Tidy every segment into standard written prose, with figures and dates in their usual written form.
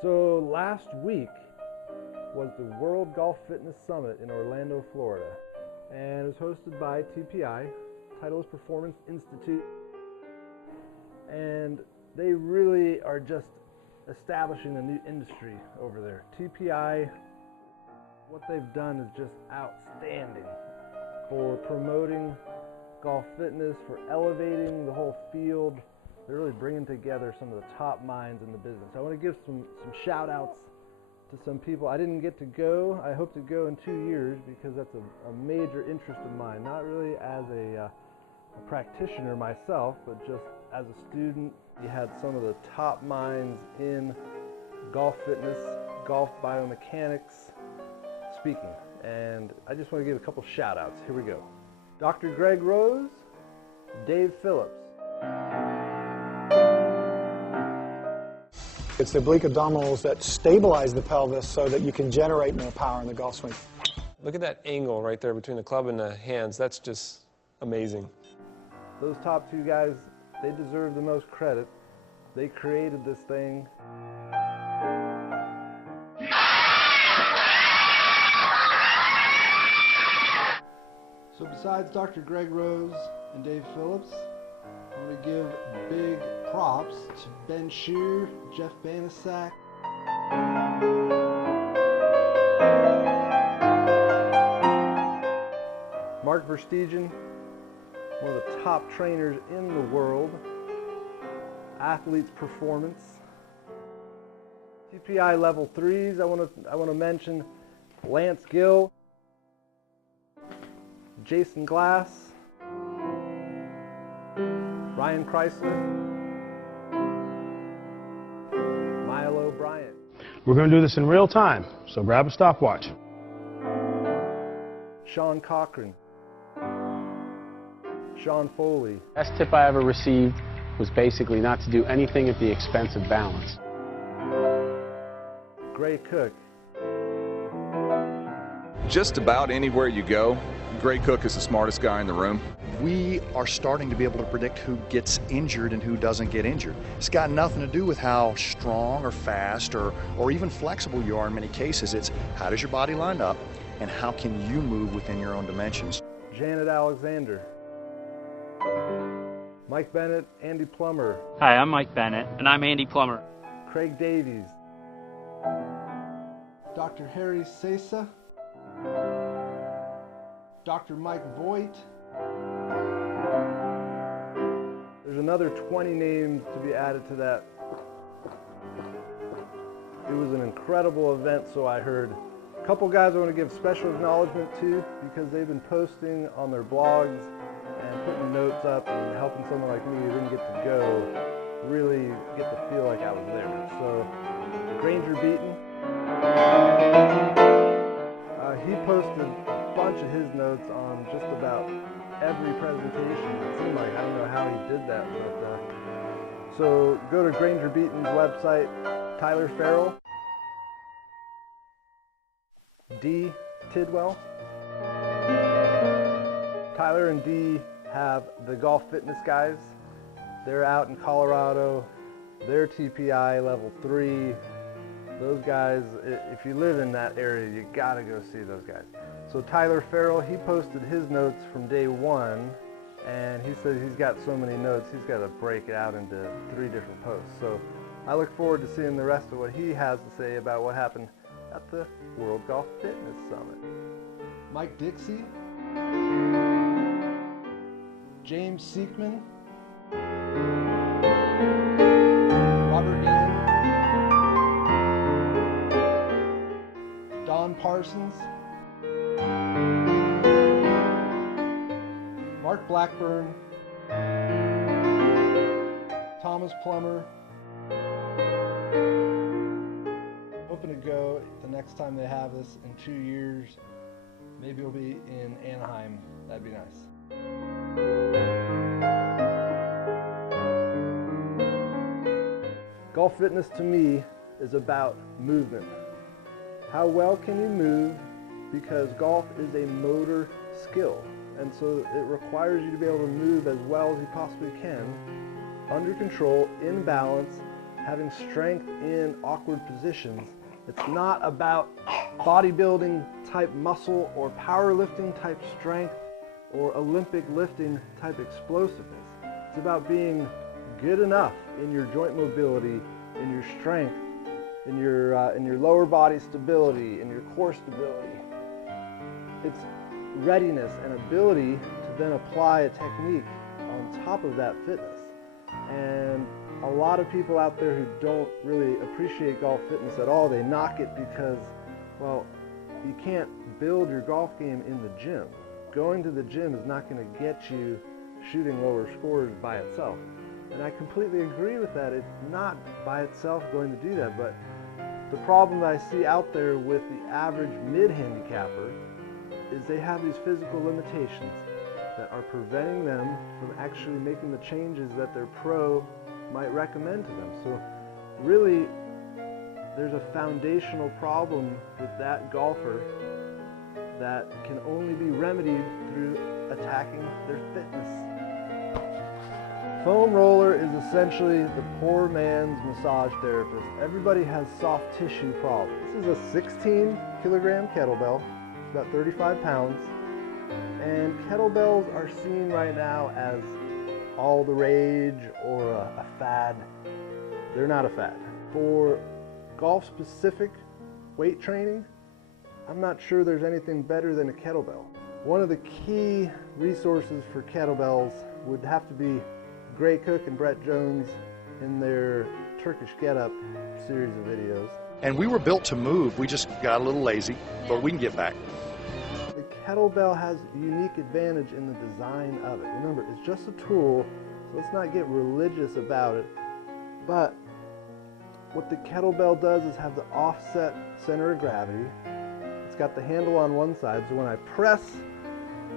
So last week was the World Golf Fitness Summit in Orlando, Florida, and it was hosted by TPI, Titleist Performance Institute, and they really are just establishing a new industry over there. TPI, what they've done is just outstanding for promoting golf fitness, for elevating the whole field. They're really bringing together some of the top minds in the business. I want to give some shout outs to some people. I didn't get to go. I hope to go in 2 years because that's a major interest of mine. Not really as a practitioner myself, but just as a student. You had some of the top minds in golf fitness, golf biomechanics speaking. And I just want to give a couple shout outs. Here we go. Dr. Greg Rose, Dave Phillips. It's the oblique abdominals that stabilize the pelvis so that you can generate more power in the golf swing. Look at that angle right there between the club and the hands. That's just amazing. Those top two guys, they deserve the most credit. They created this thing. So besides Dr. Greg Rose and Dave Phillips, I want to give big props to Ben Shear, Jeff Banasak, Mark Verstegen, one of the top trainers in the world, Athletes Performance, TPI Level 3s. I want to mention Lance Gill, Jason Glass, Ryan Chrysler, Milo Bryant. We're going to do this in real time, so grab a stopwatch. Sean Cochran, Sean Foley. Best tip I ever received was basically not to do anything at the expense of balance. Gray Cook. Just about anywhere you go, Gray Cook is the smartest guy in the room. We are starting to be able to predict who gets injured and who doesn't get injured. It's got nothing to do with how strong or fast or even flexible you are in many cases. It's how does your body line up and how can you move within your own dimensions. Janet Alexander. Mike Bennett, Andy Plummer. Hi, I'm Mike Bennett, and I'm Andy Plummer. Craig Davies. Dr. Harry Sesa. Dr. Mike Voigt. There's another 20 names to be added to that. It was an incredible event, so I heard. A couple guys I want to give special acknowledgement to because they've been posting on their blogs and putting notes up and helping someone like me who didn't get to go really get to feel like I was there. So Granger Beaton, he posted a bunch of his notes on just about every presentation. It seemed like, I don't know how he did that, but so go to Granger Beaton's website. Tyler Farrell, Dee Tidwell. Tyler and Dee have the Golf Fitness guys. They're out in Colorado. They're TPI Level 3. Those guys, if you live in that area, you gotta go see those guys. So Tyler Farrell, he posted his notes from day one, and he said he's got so many notes, he's got to break it out into 3 different posts. So I look forward to seeing the rest of what he has to say about what happened at the World Golf Fitness Summit. Mike Dixie, James Seekman, Robert Gann, Don Parsons, Mark Blackburn, Thomas Plummer. Hoping to go the next time they have this in 2 years. Maybe it'll be in Anaheim. That'd be nice. Golf fitness to me is about movement. How well can you move? Because golf is a motor skill, and so it requires you to be able to move as well as you possibly can, under control, in balance, having strength in awkward positions. It's not about bodybuilding type muscle or powerlifting type strength or Olympic lifting type explosiveness. It's about being good enough in your joint mobility, in your strength, in your lower body stability, in your core stability. It's readiness and ability to then apply a technique on top of that fitness. And a lot of people out there who don't really appreciate golf fitness at all, they knock it because, well, you can't build your golf game in the gym. Going to the gym is not going to get you shooting lower scores by itself. And I completely agree with that. It's not by itself going to do that, but the problem that I see out there with the average mid-handicapper is they have these physical limitations that are preventing them from actually making the changes that their pro might recommend to them. So really, there's a foundational problem with that golfer that can only be remedied through attacking their fitness. Foam roller is essentially the poor man's massage therapist. Everybody has soft tissue problems. This is a 16 kilogram kettlebell, it's about 35 pounds, and kettlebells are seen right now as all the rage or a fad. They're not a fad. For golf specific weight training, I'm not sure there's anything better than a kettlebell. One of the key resources for kettlebells would have to be Gray Cook and Brett Jones in their Turkish Get Up series of videos. And we were built to move. We just got a little lazy, but we can get back. The kettlebell has a unique advantage in the design of it. Remember, it's just a tool, so let's not get religious about it. But what the kettlebell does is have the offset center of gravity. It's got the handle on one side, so when I press,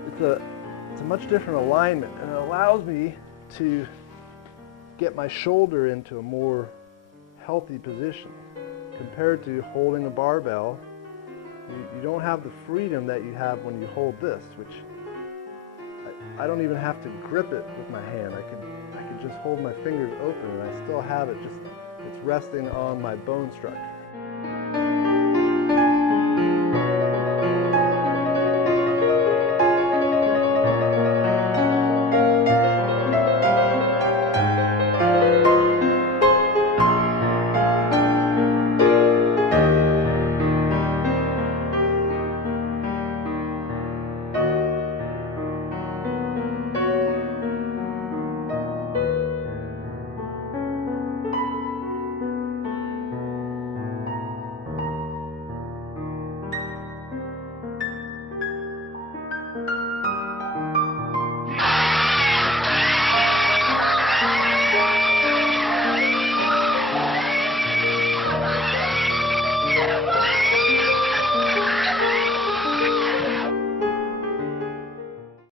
it's a much different alignment, and it allows me to get my shoulder into a more healthy position. Compared to holding a barbell, you don't have the freedom that you have when you hold this, which I don't even have to grip it with my hand. I could just hold my fingers open and I still have it, just it's resting on my bone structure.